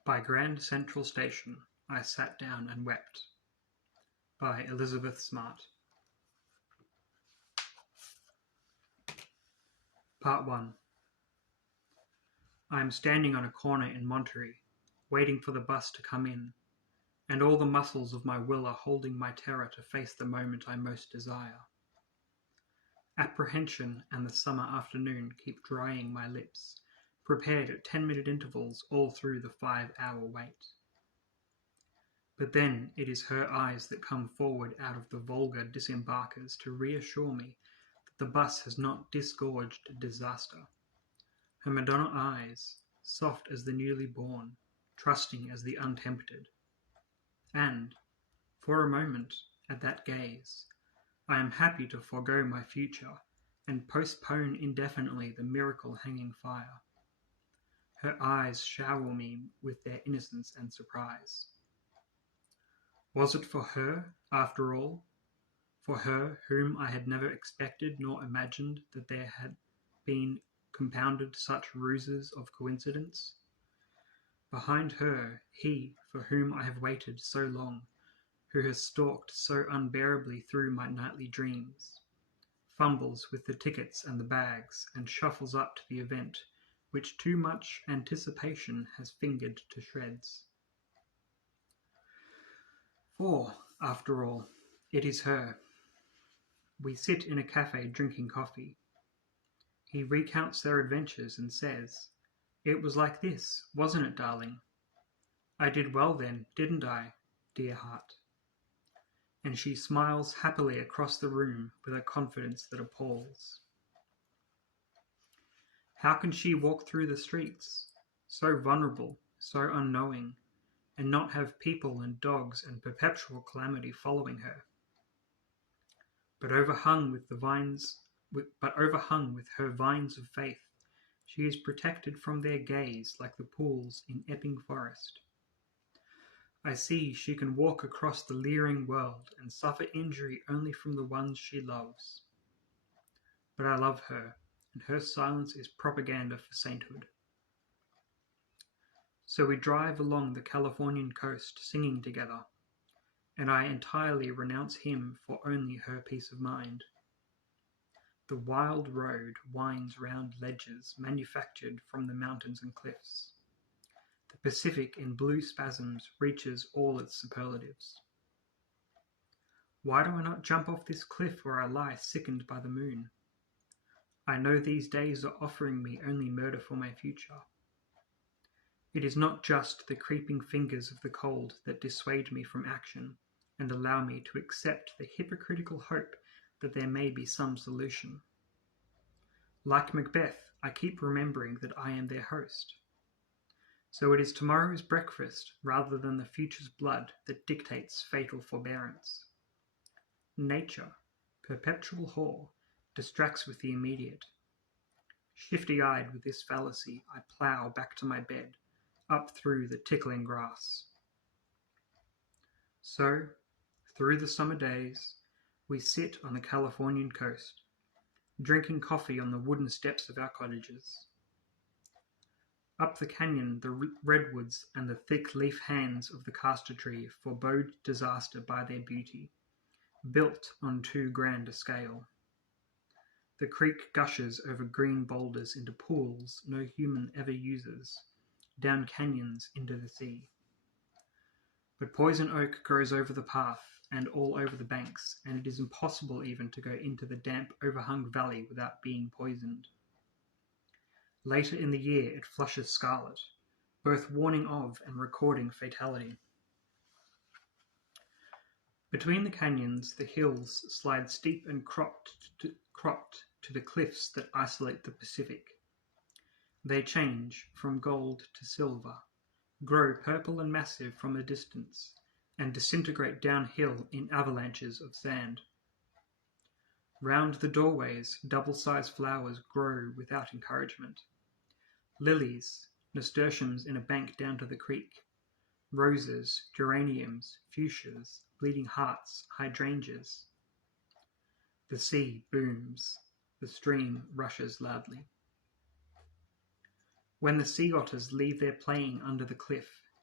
By Grand Central Station I sat down and wept. By Elizabeth Smart. Part 1. I am standing on a corner in Monterey, waiting for the bus to come in, and all the muscles of my will are holding my terror to face the moment I most desire. Apprehension and the summer afternoon keep drying my lips, prepared at 10-minute intervals all through the 5-hour wait. But then it is her eyes that come forward out of the vulgar disembarkers to reassure me that the bus has not disgorged disaster. Her Madonna eyes, soft as the newly born, trusting as the untempted. And, for a moment, at that gaze, I am happy to forego my future and postpone indefinitely the miracle hanging fire. Her eyes shower me with their innocence and surprise. Was it for her, after all? For her whom I had never expected nor imagined that there had been compounded such ruses of coincidence? Behind her, he for whom I have waited so long, who has stalked so unbearably through my nightly dreams, fumbles with the tickets and the bags, and shuffles up to the event which too much anticipation has fingered to shreds. For, after all, it is her. We sit in a cafe drinking coffee. He recounts their adventures and says, "It was like this, wasn't it, darling? I did well then, didn't I, dear heart?" And she smiles happily across the room with a confidence that appalls. How can she walk through the streets, so vulnerable, so unknowing, and not have people and dogs and perpetual calamity following her? But overhung with her vines of faith, she is protected from their gaze like the pools in Epping Forest. I see she can walk across the leering world and suffer injury only from the ones she loves. But I love her, and her silence is propaganda for sainthood. So we drive along the Californian coast singing together, and I entirely renounce him for only her peace of mind. The wild road winds round ledges manufactured from the mountains and cliffs. The Pacific in blue spasms reaches all its superlatives. Why do I not jump off this cliff where I lie sickened by the moon? I know these days are offering me only murder for my future. It is not just the creeping fingers of the cold that dissuade me from action and allow me to accept the hypocritical hope that there may be some solution. Like Macbeth, I keep remembering that I am their host. So it is tomorrow's breakfast rather than the future's blood that dictates fatal forbearance. Nature, perpetual whore, distracts with the immediate. Shifty-eyed with this fallacy, I plough back to my bed, up through the tickling grass. So, through the summer days, we sit on the Californian coast, drinking coffee on the wooden steps of our cottages. Up the canyon, the redwoods and the thick leaf hands of the castor tree forebode disaster by their beauty, built on too grand a scale. The creek gushes over green boulders into pools no human ever uses, down canyons into the sea. But poison oak grows over the path and all over the banks, and it is impossible even to go into the damp, overhung valley without being poisoned. Later in the year it flushes scarlet, both warning of and recording fatality. Between the canyons, the hills slide steep and cropped to the cliffs that isolate the Pacific. They change from gold to silver, grow purple and massive from a distance, and disintegrate downhill in avalanches of sand. Round the doorways, double-sized flowers grow without encouragement. Lilies, nasturtiums in a bank down to the creek, roses, geraniums, fuchsias, bleeding hearts, hydrangeas. The sea booms. The stream rushes loudly. When the sea otters leave their playing under the cliff,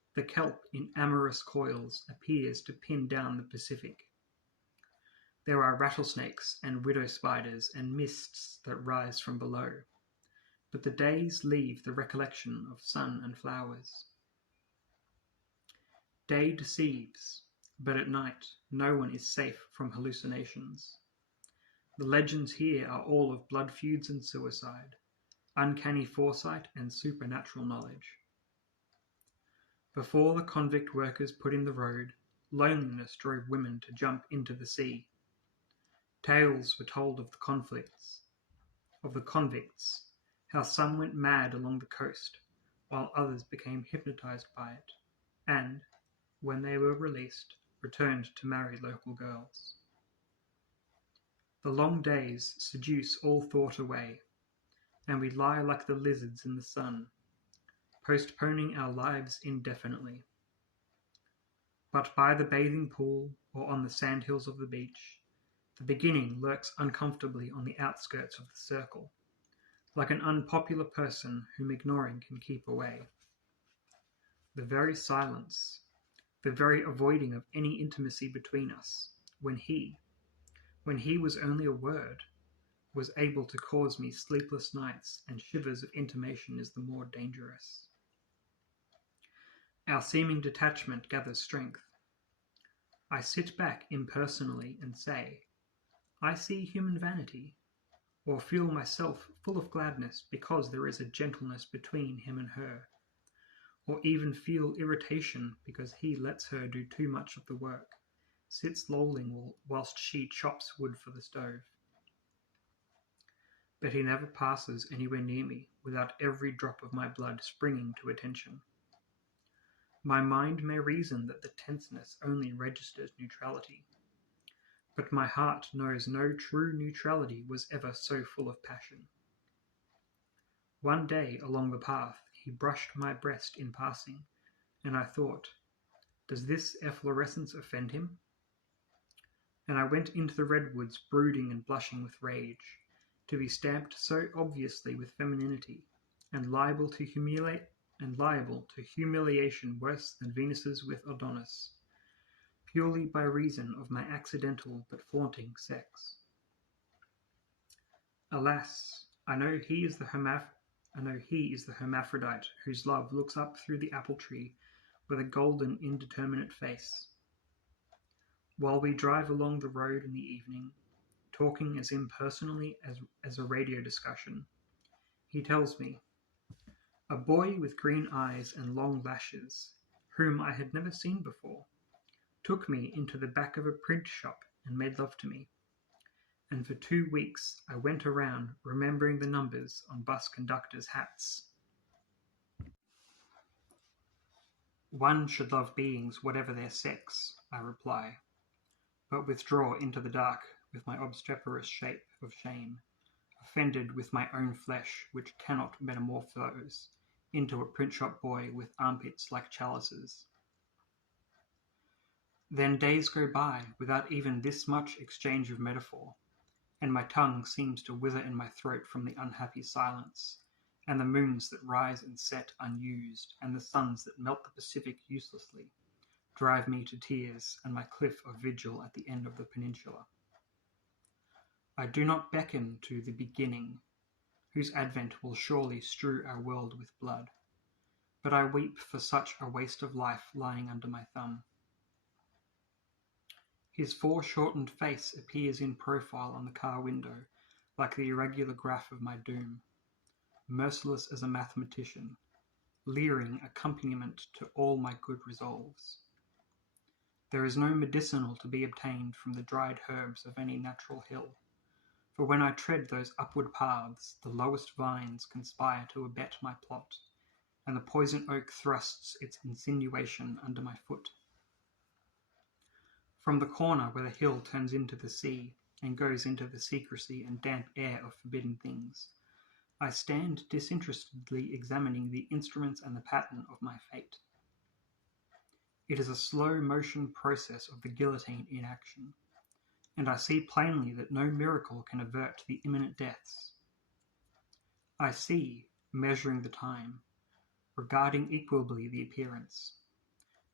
The kelp in amorous coils appears to pin down the Pacific. There are rattlesnakes and widow spiders and mists that rise from below, but the days leave the recollection of sun and flowers. Day deceives, but at night no one is safe from hallucinations. The legends here are all of blood feuds and suicide, uncanny foresight and supernatural knowledge. Before the convict workers put in the road, loneliness drove women to jump into the sea. Tales were told of the convicts, how some went mad along the coast, while others became hypnotized by it, and, when they were released, returned to marry local girls. The long days seduce all thought away, and we lie like the lizards in the sun, postponing our lives indefinitely. But by the bathing pool or on the sandhills of the beach, the beginning lurks uncomfortably on the outskirts of the circle, like an unpopular person whom ignoring can keep away. The very silence, the very avoiding of any intimacy between us, when he was only a word, was able to cause me sleepless nights and shivers of intimation is the more dangerous. Our seeming detachment gathers strength. I sit back impersonally and say, I see human vanity, or feel myself full of gladness because there is a gentleness between him and her, or even feel irritation because he lets her do too much of the work, sits lolling whilst she chops wood for the stove. But he never passes anywhere near me without every drop of my blood springing to attention. My mind may reason that the tenseness only registers neutrality, but my heart knows no true neutrality was ever so full of passion. One day along the path he brushed my breast in passing, and I thought, does this efflorescence offend him? And I went into the redwoods brooding and blushing with rage, to be stamped so obviously with femininity, and liable to humiliation worse than Venus's with Adonis, purely by reason of my accidental but flaunting sex. Alas, I know he is the hermaphrodite whose love looks up through the apple tree with a golden indeterminate face. While we drive along the road in the evening, talking as impersonally as a radio discussion, he tells me, a boy with green eyes and long lashes, whom I had never seen before, took me into the back of a print shop and made love to me. And for 2 weeks I went around remembering the numbers on bus conductors' hats. One should love beings whatever their sex, I reply, but withdraw into the dark with my obstreperous shape of shame, offended with my own flesh which cannot metamorphose into a print shop boy with armpits like chalices. Then days go by without even this much exchange of metaphor, and my tongue seems to wither in my throat from the unhappy silence, and the moons that rise and set unused, and the suns that melt the Pacific uselessly, drive me to tears and my cliff of vigil at the end of the peninsula. I do not beckon to the beginning, whose advent will surely strew our world with blood, but I weep for such a waste of life lying under my thumb. His foreshortened face appears in profile on the car window, like the irregular graph of my doom, merciless as a mathematician, leering accompaniment to all my good resolves. There is no medicinal to be obtained from the dried herbs of any natural hill, for when I tread those upward paths, the lowest vines conspire to abet my plot, and the poison oak thrusts its insinuation under my foot. From the corner where the hill turns into the sea and goes into the secrecy and damp air of forbidden things, I stand disinterestedly examining the instruments and the pattern of my fate. It is a slow-motion process of the guillotine in action, and I see plainly that no miracle can avert the imminent deaths. I see, measuring the time, regarding equably the appearance,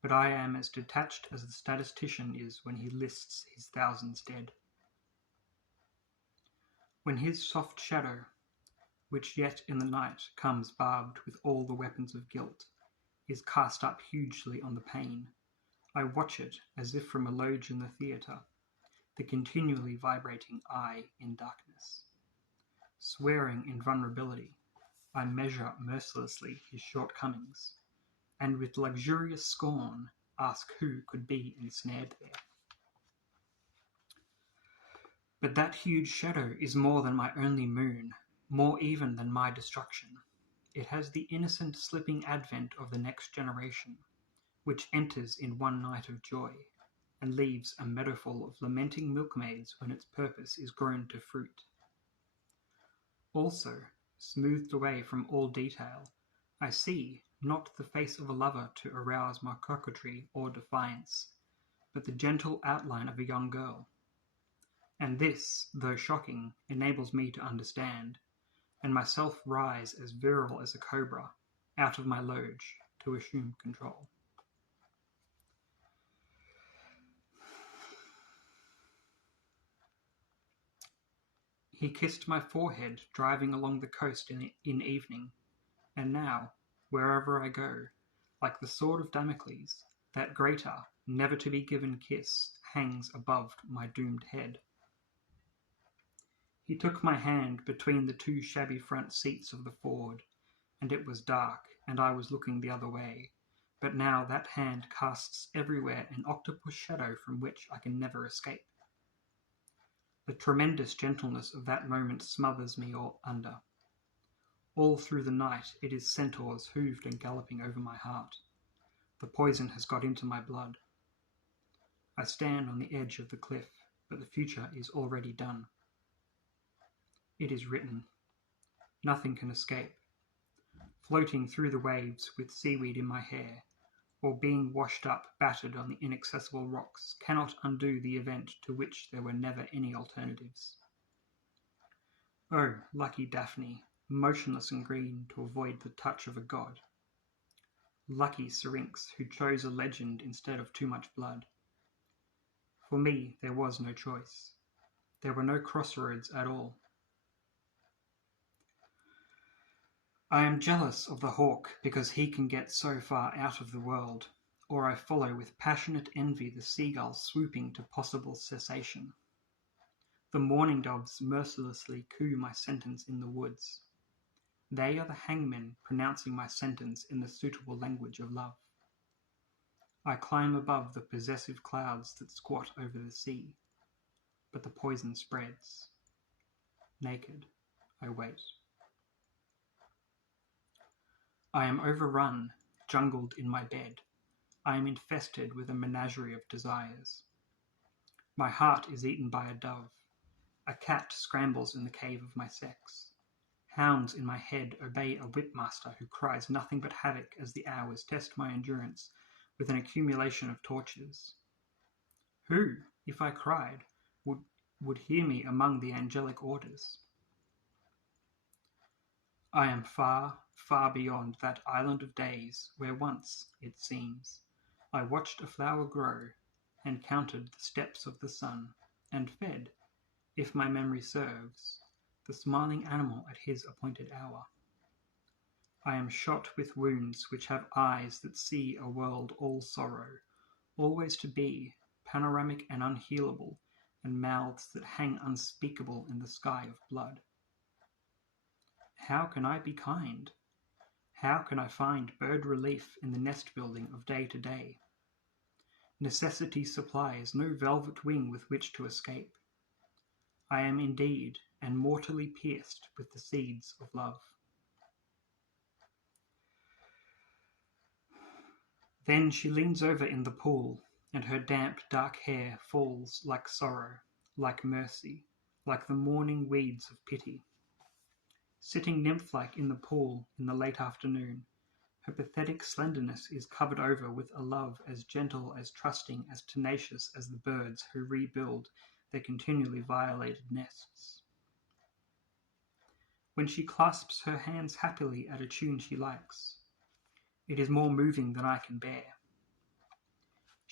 but I am as detached as the statistician is when he lists his thousands dead. When his soft shadow, which yet in the night comes barbed with all the weapons of guilt, is cast up hugely on the pane, I watch it as if from a loge in the theatre, the continually vibrating eye in darkness. Swearing in vulnerability, I measure mercilessly his shortcomings, and with luxurious scorn ask who could be ensnared there. But that huge shadow is more than my only moon, more even than my destruction. It has the innocent slipping advent of the next generation, which enters in one night of joy, and leaves a meadowful of lamenting milkmaids when its purpose is grown to fruit. Also, smoothed away from all detail, I see not the face of a lover to arouse my coquetry or defiance, but the gentle outline of a young girl. And this, though shocking, enables me to understand, and myself rise as virile as a cobra, out of my loge, to assume control. He kissed my forehead driving along the coast in evening, and now, wherever I go, like the sword of Damocles, that greater, never-to-be-given kiss hangs above my doomed head. He took my hand between the two shabby front seats of the Ford, and it was dark, and I was looking the other way, but now that hand casts everywhere an octopus shadow from which I can never escape. The tremendous gentleness of that moment smothers me all under. All through the night it is centaurs hooved and galloping over my heart. The poison has got into my blood. I stand on the edge of the cliff, but the future is already done. It is written. Nothing can escape. Floating through the waves with seaweed in my hair, or being washed up battered on the inaccessible rocks, cannot undo the event to which there were never any alternatives. Oh, lucky Daphne, motionless and green to avoid the touch of a god. Lucky Syrinx, who chose a legend instead of too much blood. For me, there was no choice. There were no crossroads at all. I am jealous of the hawk because he can get so far out of the world, or I follow with passionate envy the seagull swooping to possible cessation. The mourning doves mercilessly coo my sentence in the woods. They are the hangmen pronouncing my sentence in the suitable language of love. I climb above the possessive clouds that squat over the sea, but the poison spreads. Naked, I wait. I am overrun, jungled in my bed. I am infested with a menagerie of desires. My heart is eaten by a dove. A cat scrambles in the cave of my sex. Hounds in my head obey a whipmaster who cries nothing but havoc as the hours test my endurance with an accumulation of tortures. Who, if I cried, would hear me among the angelic orders? I am far, far beyond that island of days where once, it seems, I watched a flower grow and counted the steps of the sun and fed, if my memory serves, the smiling animal at his appointed hour. I am shot with wounds which have eyes that see a world all sorrow, always to be, panoramic and unhealable, and mouths that hang unspeakable in the sky of blood. How can I be kind? How can I find bird relief in the nest building of day to day? Necessity supplies no velvet wing with which to escape. I am indeed and mortally pierced with the seeds of love. Then she leans over in the pool, and her damp, dark hair falls like sorrow, like mercy, like the morning weeds of pity. Sitting nymph-like in the pool in the late afternoon, her pathetic slenderness is covered over with a love as gentle, as trusting, as tenacious as the birds who rebuild their continually violated nests. When she clasps her hands happily at a tune she likes, it is more moving than I can bear.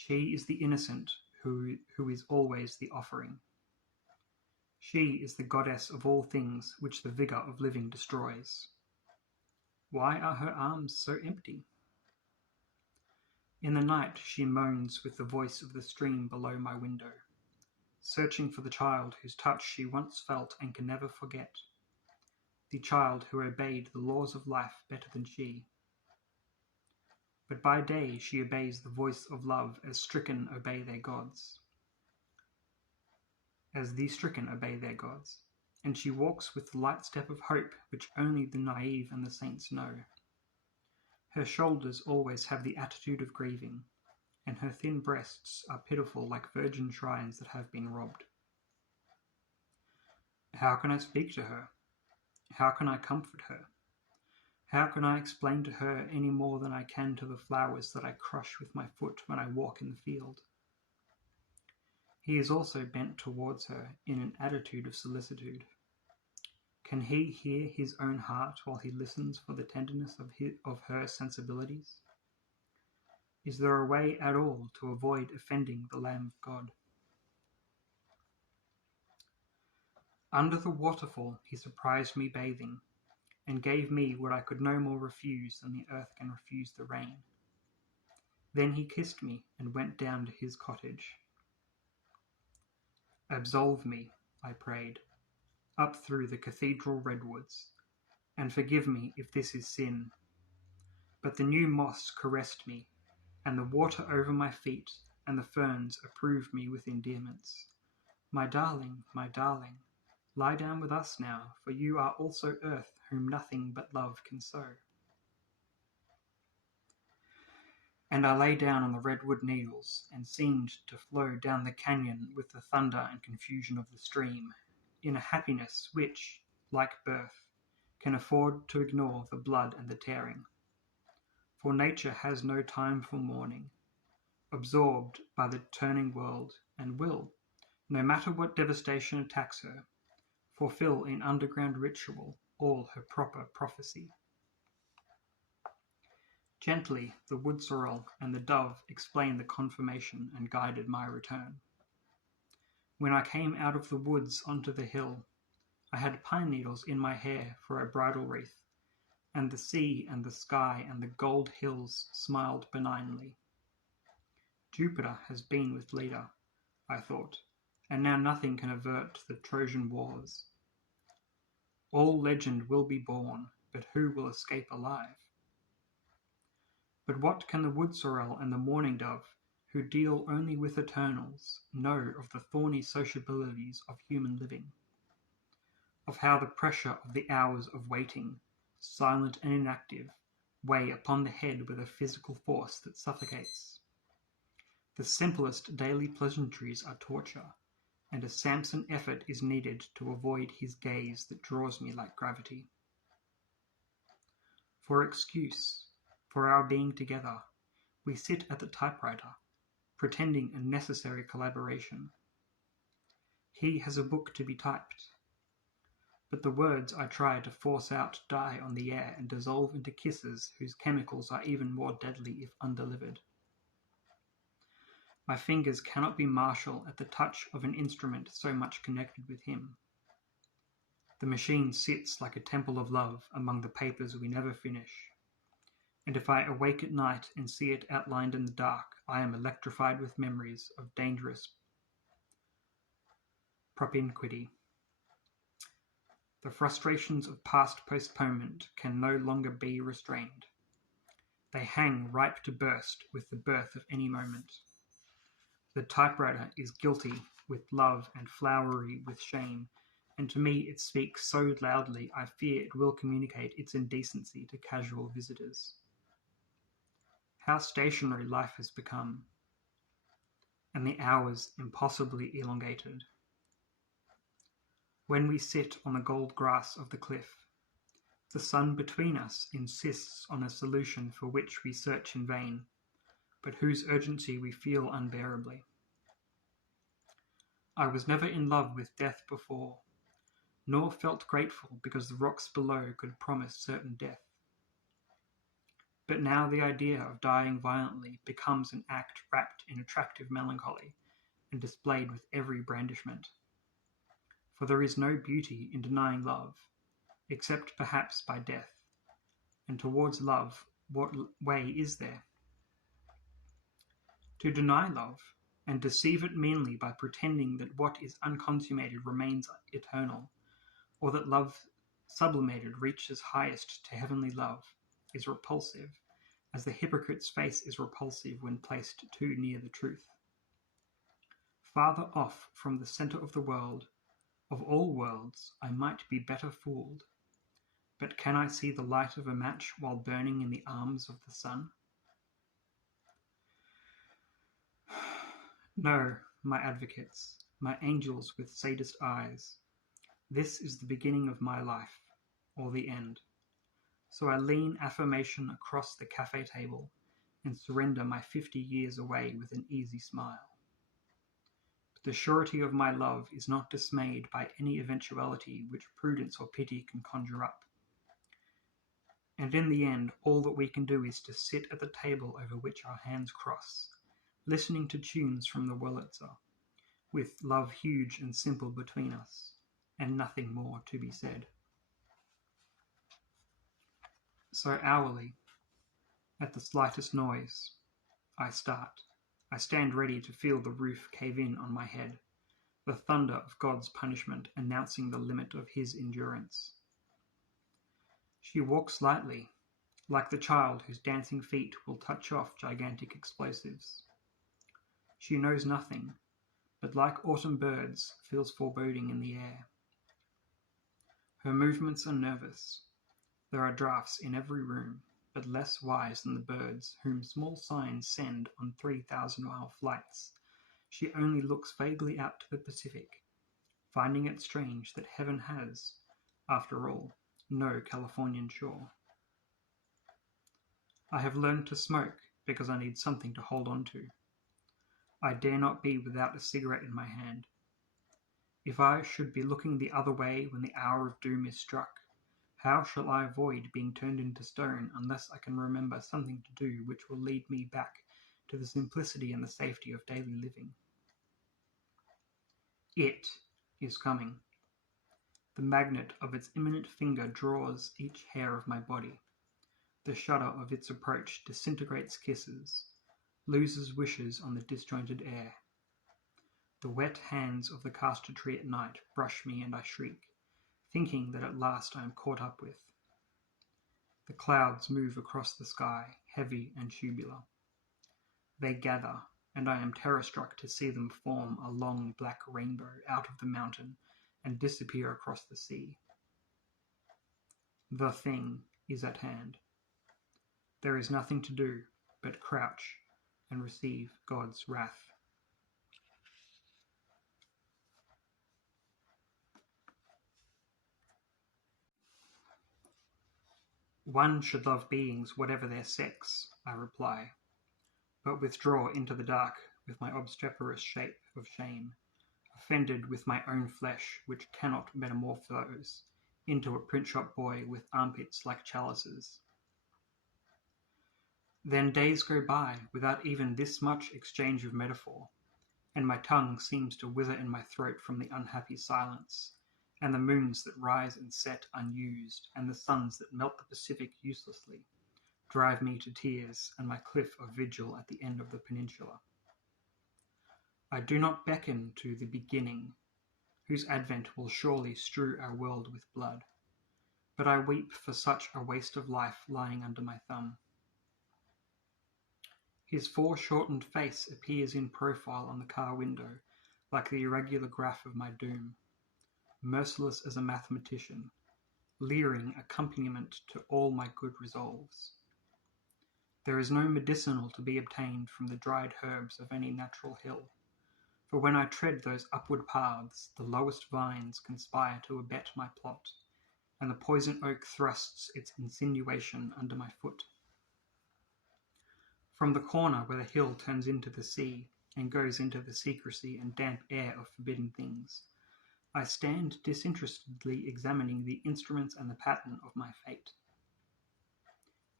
She is the innocent who is always the offering. She is the goddess of all things which the vigour of living destroys. Why are her arms so empty? In the night she moans with the voice of the stream below my window, searching for the child whose touch she once felt and can never forget, the child who obeyed the laws of life better than she. But by day she obeys the voice of love as the stricken obey their gods, and she walks with the light step of hope which only the naive and the saints know. Her shoulders always have the attitude of grieving, and her thin breasts are pitiful like virgin shrines that have been robbed. How can I speak to her? How can I comfort her? How can I explain to her any more than I can to the flowers that I crush with my foot when I walk in the field? He is also bent towards her in an attitude of solicitude. Can he hear his own heart while he listens for the tenderness of her sensibilities? Is there a way at all to avoid offending the Lamb of God? Under the waterfall he surprised me bathing, and gave me what I could no more refuse than the earth can refuse the rain. Then he kissed me and went down to his cottage. Absolve me, I prayed, up through the cathedral redwoods, and forgive me if this is sin. But the new moss caressed me, and the water over my feet, and the ferns approved me with endearments. My darling, lie down with us now, for you are also earth, whom nothing but love can sow. And I lay down on the redwood needles, and seemed to flow down the canyon with the thunder and confusion of the stream, in a happiness which, like birth, can afford to ignore the blood and the tearing. For nature has no time for mourning, absorbed by the turning world, and will, no matter what devastation attacks her, fulfill in underground ritual all her proper prophecy. Gently the wood sorrel and the dove explained the confirmation and guided my return. When I came out of the woods onto the hill, I had pine needles in my hair for a bridal wreath, and the sea and the sky and the gold hills smiled benignly. Jupiter has been with Leda, I thought, and now nothing can avert the Trojan wars. All legend will be born, but who will escape alive? But what can the wood sorrel and the mourning dove, who deal only with eternals, know of the thorny sociabilities of human living? Of how the pressure of the hours of waiting, silent and inactive, weigh upon the head with a physical force that suffocates? The simplest daily pleasantries are torture, and a Samson effort is needed to avoid his gaze that draws me like gravity. For excuse, for our being together, we sit at the typewriter, pretending a necessary collaboration. He has a book to be typed, but the words I try to force out die on the air and dissolve into kisses whose chemicals are even more deadly if undelivered. My fingers cannot be martial at the touch of an instrument so much connected with him. The machine sits like a temple of love among the papers we never finish, and if I awake at night and see it outlined in the dark, I am electrified with memories of dangerous propinquity. The frustrations of past postponement can no longer be restrained. They hang ripe to burst with the birth of any moment. The typewriter is guilty with love and flowery with shame, and to me it speaks so loudly I fear it will communicate its indecency to casual visitors. How stationary life has become, and the hours impossibly elongated. When we sit on the gold grass of the cliff, the sun between us insists on a solution for which we search in vain, but whose urgency we feel unbearably. I was never in love with death before, nor felt grateful because the rocks below could promise certain death. But now the idea of dying violently becomes an act wrapped in attractive melancholy and displayed with every brandishment. For there is no beauty in denying love, except perhaps by death. And towards love, what way is there? To deny love, and deceive it meanly by pretending that what is unconsummated remains eternal, or that love sublimated reaches highest to heavenly love, is repulsive, as the hypocrite's face is repulsive when placed too near the truth. Farther off from the centre of the world, of all worlds, I might be better fooled. But can I see the light of a match while burning in the arms of the sun? No, my advocates, my angels with sadist eyes, this is the beginning of my life, or the end. So I lean affirmation across the cafe table and surrender my 50 years away with an easy smile. But the surety of my love is not dismayed by any eventuality which prudence or pity can conjure up. And in the end, all that we can do is to sit at the table over which our hands cross, listening to tunes from the Wurlitzer, with love huge and simple between us, and nothing more to be said. So hourly, at the slightest noise, I start. I stand ready to feel the roof cave in on my head, the thunder of God's punishment announcing the limit of his endurance. She walks lightly, like the child whose dancing feet will touch off gigantic explosives. She knows nothing, but like autumn birds, feels foreboding in the air. Her movements are nervous. There are draughts in every room, but less wise than the birds whom small signs send on 3,000-mile flights. She only looks vaguely out to the Pacific, finding it strange that heaven has, after all, no Californian shore. I have learned to smoke because I need something to hold on to. I dare not be without a cigarette in my hand. If I should be looking the other way when the hour of doom is struck, how shall I avoid being turned into stone unless I can remember something to do which will lead me back to the simplicity and the safety of daily living? It is coming. The magnet of its imminent finger draws each hair of my body. The shudder of its approach disintegrates kisses, loses wishes on the disjointed air. The wet hands of the castor tree at night brush me and I shriek, thinking that at last I am caught up with. The clouds move across the sky, heavy and tubular. They gather, and I am terror-struck to see them form a long black rainbow out of the mountain and disappear across the sea. The thing is at hand. There is nothing to do but crouch and receive God's wrath. One should love beings whatever their sex, I reply, but withdraw into the dark with my obstreperous shape of shame, offended with my own flesh which cannot metamorphose into a print-shop boy with armpits like chalices. Then days go by without even this much exchange of metaphor, and my tongue seems to wither in my throat from the unhappy silence, and the moons that rise and set unused, and the suns that melt the Pacific uselessly, drive me to tears and my cliff of vigil at the end of the peninsula. I do not beckon to the beginning, whose advent will surely strew our world with blood, but I weep for such a waste of life lying under my thumb. His foreshortened face appears in profile on the car window, like the irregular graph of my doom, merciless as a mathematician, leering accompaniment to all my good resolves. There is no medicinal to be obtained from the dried herbs of any natural hill, for when I tread those upward paths, the lowest vines conspire to abet my plot, and the poison oak thrusts its insinuation under my foot. From the corner where the hill turns into the sea and goes into the secrecy and damp air of forbidden things, I stand disinterestedly examining the instruments and the pattern of my fate.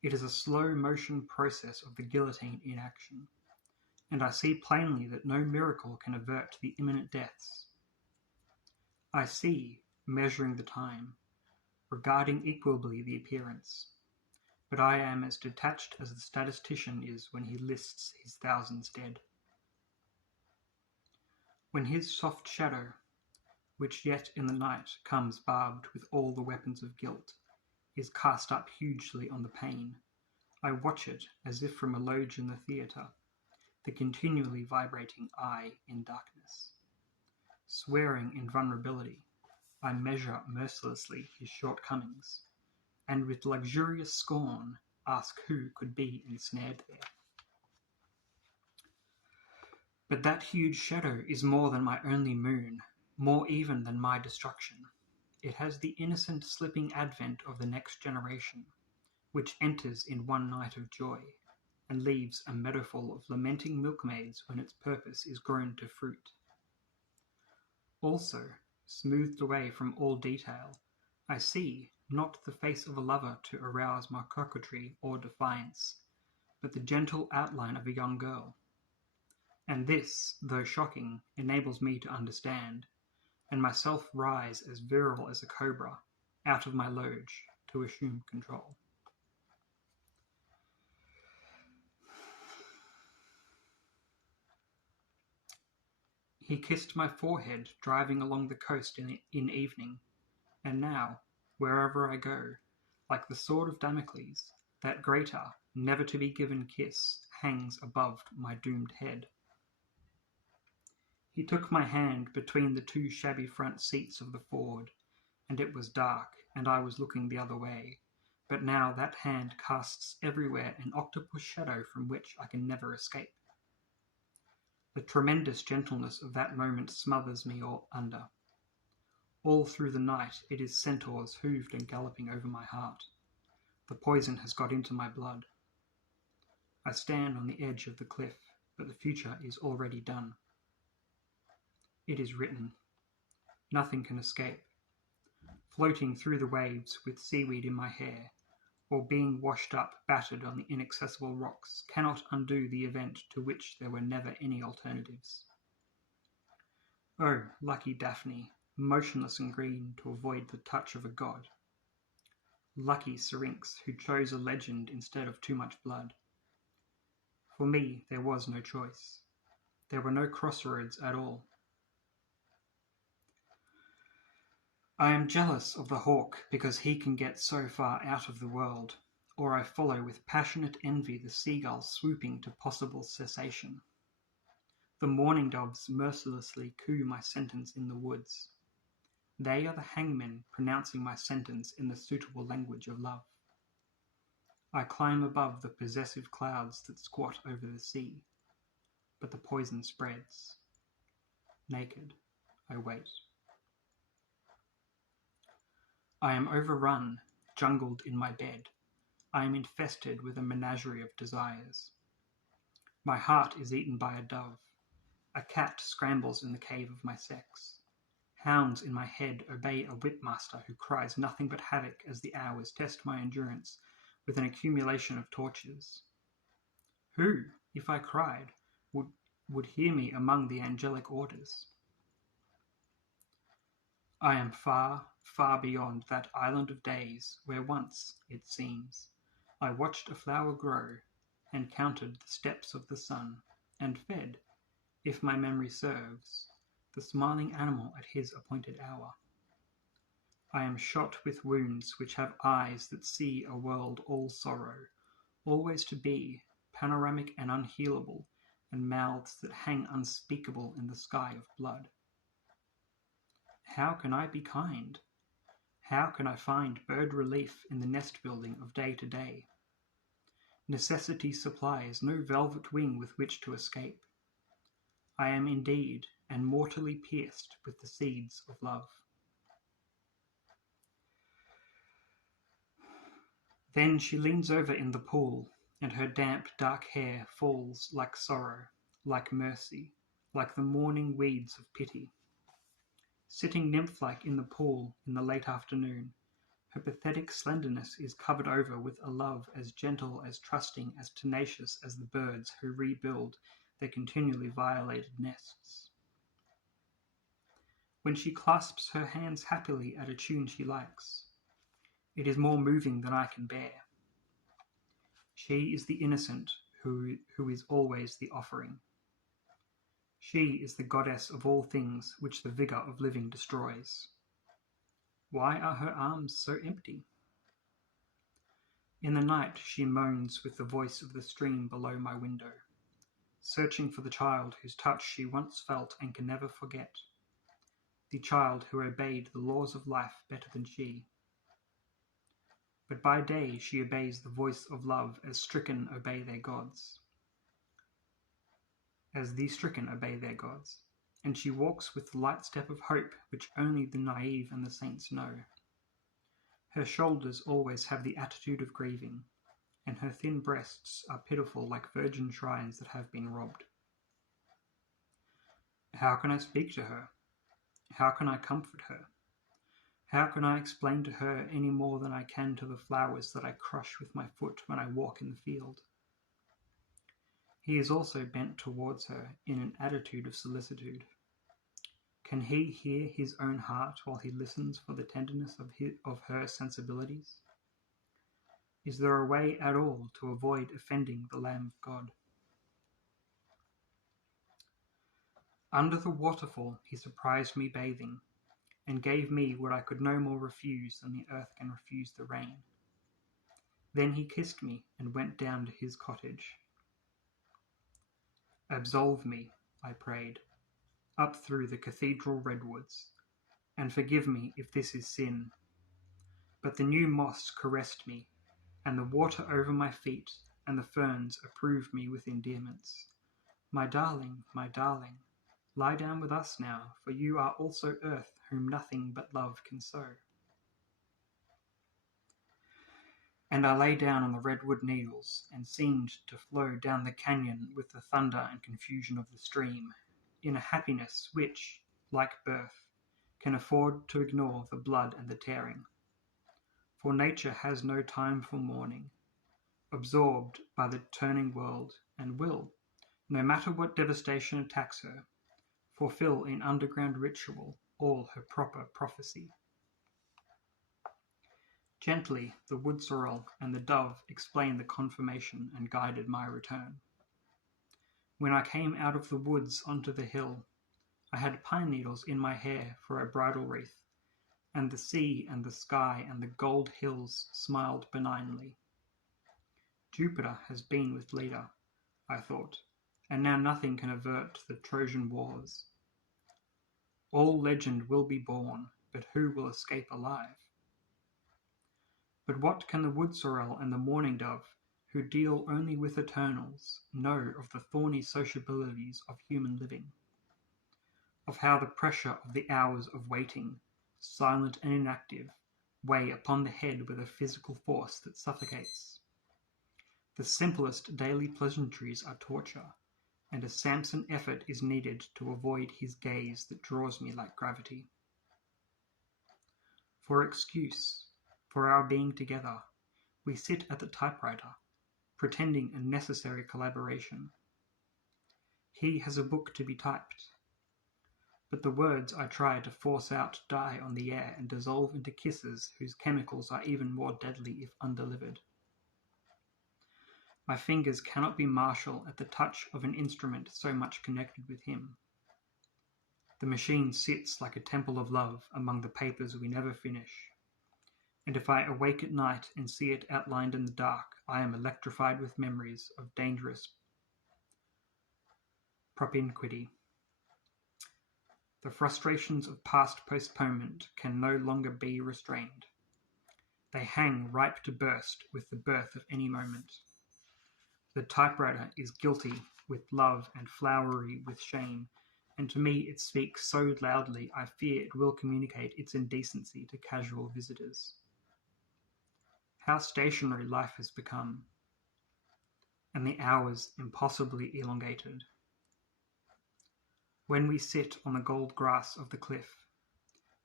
It is a slow-motion process of the guillotine in action, and I see plainly that no miracle can avert the imminent deaths. I see, measuring the time, regarding equably the appearance, but I am as detached as the statistician is when he lists his thousands dead. When his soft shadow, which yet in the night comes barbed with all the weapons of guilt, is cast up hugely on the pane, I watch it as if from a loge in the theatre, the continually vibrating eye in darkness. Swearing in vulnerability, I measure mercilessly his shortcomings, and with luxurious scorn ask who could be ensnared there. But that huge shadow is more than my only moon, more even than my destruction. It has the innocent slipping advent of the next generation, which enters in one night of joy, and leaves a meadowful of lamenting milkmaids when its purpose is grown to fruit. Also, smoothed away from all detail, I see not the face of a lover to arouse my coquetry or defiance, but the gentle outline of a young girl. And this, though shocking, enables me to understand, and myself rise as virile as a cobra, out of my loge, to assume control. He kissed my forehead driving along the coast in evening, and now, wherever I go, like the sword of Damocles, that greater, never-to-be-given kiss hangs above my doomed head. He took my hand between the two shabby front seats of the Ford, and it was dark, and I was looking the other way, but now that hand casts everywhere an octopus shadow from which I can never escape. The tremendous gentleness of that moment smothers me all under. All through the night it is centaurs hooved and galloping over my heart. The poison has got into my blood. I stand on the edge of the cliff, but the future is already done. It is written. Nothing can escape. Floating through the waves with seaweed in my hair, or being washed up battered on the inaccessible rocks, cannot undo the event to which there were never any alternatives. Oh, lucky Daphne, motionless and green to avoid the touch of a god. Lucky Syrinx, who chose a legend instead of too much blood. For me, there was no choice. There were no crossroads at all. I am jealous of the hawk because he can get so far out of the world, or I follow with passionate envy the seagull swooping to possible cessation. The mourning doves mercilessly coo my sentence in the woods. They are the hangmen pronouncing my sentence in the suitable language of love. I climb above the possessive clouds that squat over the sea, but the poison spreads. Naked, I wait. I am overrun, jungled in my bed. I am infested with a menagerie of desires. My heart is eaten by a dove. A cat scrambles in the cave of my sex. Hounds in my head obey a whipmaster who cries nothing but havoc as the hours test my endurance with an accumulation of tortures. Who, if I cried, would hear me among the angelic orders? I am far, far beyond that island of days where once, it seems, I watched a flower grow and counted the steps of the sun and fed, if my memory serves, the smiling animal at his appointed hour. I am shot with wounds which have eyes that see a world all sorrow, always to be, panoramic and unhealable, and mouths that hang unspeakable in the sky of blood. How can I be kind? How can I find bird relief in the nest building of day to day? Necessity supplies no velvet wing with which to escape. I am indeed and mortally pierced with the seeds of love. Then she leans over in the pool, and her damp, dark hair falls like sorrow, like mercy, like the morning weeds of pity. Sitting nymph-like in the pool in the late afternoon, Her pathetic slenderness is covered over with a love as gentle, as trusting, as tenacious as the birds who rebuild their continually violated nests. When she clasps her hands happily at a tune she likes, it is more moving than I can bear. She is the innocent who is always the offering. She is the goddess of all things which the vigour of living destroys. Why are her arms so empty? In the night she moans with the voice of the stream below my window, searching for the child whose touch she once felt and can never forget, the child who obeyed the laws of life better than she. But by day she obeys the voice of love as stricken obey their gods. As the stricken obey their gods, and she walks with the light step of hope which only the naive and the saints know. Her shoulders always have the attitude of grieving, and her thin breasts are pitiful like virgin shrines that have been robbed. How can I speak to her? How can I comfort her? How can I explain to her any more than I can to the flowers that I crush with my foot when I walk in the field? He is also bent towards her in an attitude of solicitude. Can he hear his own heart while he listens for the tenderness of her sensibilities? Is there a way at all to avoid offending the Lamb of God? Under the waterfall he surprised me bathing, and gave me what I could no more refuse than the earth can refuse the rain. Then he kissed me and went down to his cottage. Absolve me, I prayed, up through the cathedral redwoods, and forgive me if this is sin. But the new moss caressed me, and the water over my feet, and the ferns approved me with endearments. My darling, lie down with us now, for you are also earth whom nothing but love can sow. And I lay down on the redwood needles, and seemed to flow down the canyon with the thunder and confusion of the stream, in a happiness which, like birth, can afford to ignore the blood and the tearing. For nature has no time for mourning, absorbed by the turning world, and will, no matter what devastation attacks her, fulfill in underground ritual all her proper prophecy. Gently the wood sorrel and the dove explained the confirmation and guided my return. When I came out of the woods onto the hill, I had pine needles in my hair for a bridal wreath, and the sea and the sky and the gold hills smiled benignly. Jupiter has been with Leda, I thought, and now nothing can avert the Trojan wars. All legend will be born, but who will escape alive? But what can the wood sorrel and the mourning dove, who deal only with eternals, know of the thorny sociabilities of human living? Of how the pressure of the hours of waiting, silent and inactive, weigh upon the head with a physical force that suffocates? The simplest daily pleasantries are torture, and a Samson effort is needed to avoid his gaze that draws me like gravity. For excuse, for our being together, we sit at the typewriter, pretending a necessary collaboration. He has a book to be typed, but the words I try to force out die on the air and dissolve into kisses whose chemicals are even more deadly if undelivered. My fingers cannot be martial at the touch of an instrument so much connected with him. The machine sits like a temple of love among the papers we never finish, and if I awake at night and see it outlined in the dark, I am electrified with memories of dangerous propinquity. The frustrations of past postponement can no longer be restrained. They hang ripe to burst with the birth of any moment. The typewriter is guilty with love and flowery with shame, and to me it speaks so loudly I fear it will communicate its indecency to casual visitors. How stationary life has become, and the hours impossibly elongated. When we sit on the gold grass of the cliff,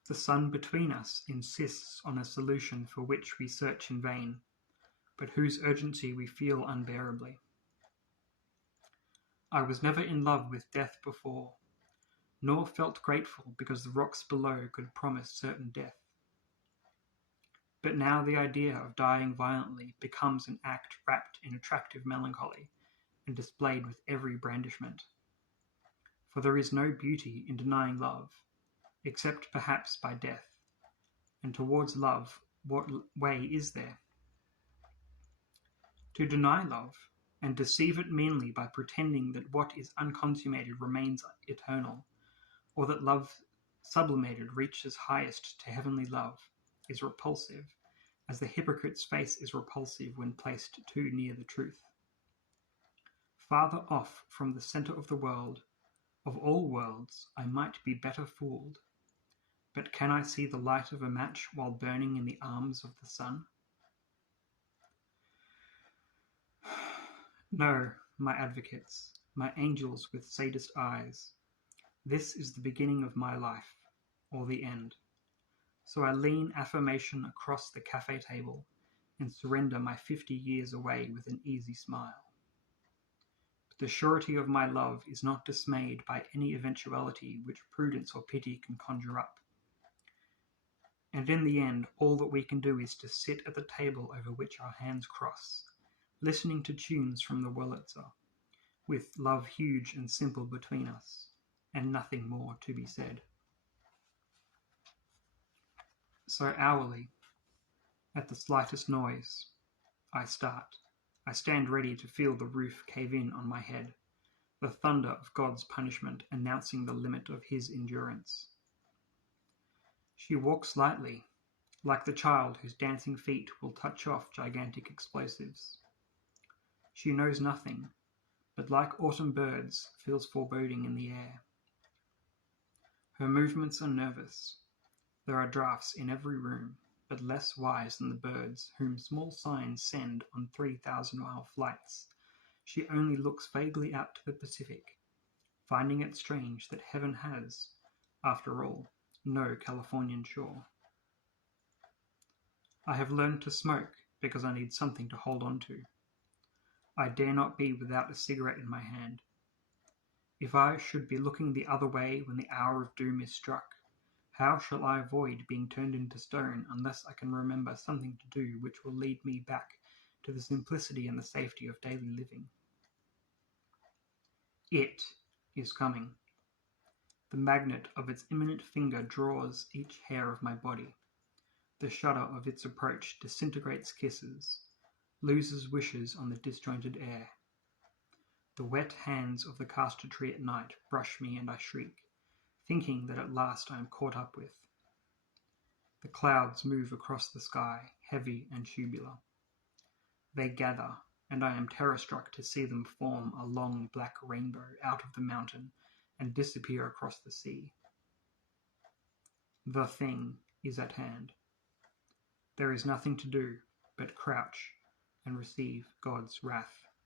The sun between us insists on a solution for which we search in vain, but whose urgency we feel unbearably. I was never in love with death before, nor felt grateful because the rocks below could promise certain death. But now the idea of dying violently becomes an act wrapped in attractive melancholy and displayed with every brandishment. For there is no beauty in denying love, except perhaps by death, and towards love what way is there? To deny love, and deceive it meanly by pretending that what is unconsummated remains eternal, or that love sublimated reaches highest to heavenly love, is repulsive, as the hypocrite's face is repulsive when placed too near the truth. Farther off from the centre of the world, of all worlds, I might be better fooled. But can I see the light of a match while burning in the arms of the sun? No, my advocates, my angels with sadist eyes, this is the beginning of my life, or the end. So I lean affirmation across the cafe table and surrender my 50 years away with an easy smile. But the surety of my love is not dismayed by any eventuality which prudence or pity can conjure up. And in the end, all that we can do is to sit at the table over which our hands cross, listening to tunes from the Wurlitzer, with love huge and simple between us, and nothing more to be said. So hourly, at the slightest noise, I start. I stand ready to feel the roof cave in on my head, the thunder of God's punishment announcing the limit of his endurance. She walks lightly, like the child whose dancing feet will touch off gigantic explosives. She knows nothing, but like autumn birds, feels foreboding in the air. Her movements are nervous. There are draughts in every room, but less wise than the birds whom small signs send on 3,000-mile flights. She only looks vaguely out to the Pacific, finding it strange that heaven has, after all, no Californian shore. I have learned to smoke because I need something to hold on to. I dare not be without a cigarette in my hand. If I should be looking the other way when the hour of doom is struck, how shall I avoid being turned into stone unless I can remember something to do which will lead me back to the simplicity and the safety of daily living? It is coming. The magnet of its imminent finger draws each hair of my body. The shudder of its approach disintegrates kisses, loses wishes on the disjointed air. The wet hands of the castor tree at night brush me and I shriek, thinking that at last I am caught up with. The clouds move across the sky, heavy and tubular. They gather, and I am terror-struck to see them form a long black rainbow out of the mountain and disappear across the sea. The thing is at hand. There is nothing to do but crouch and receive God's wrath.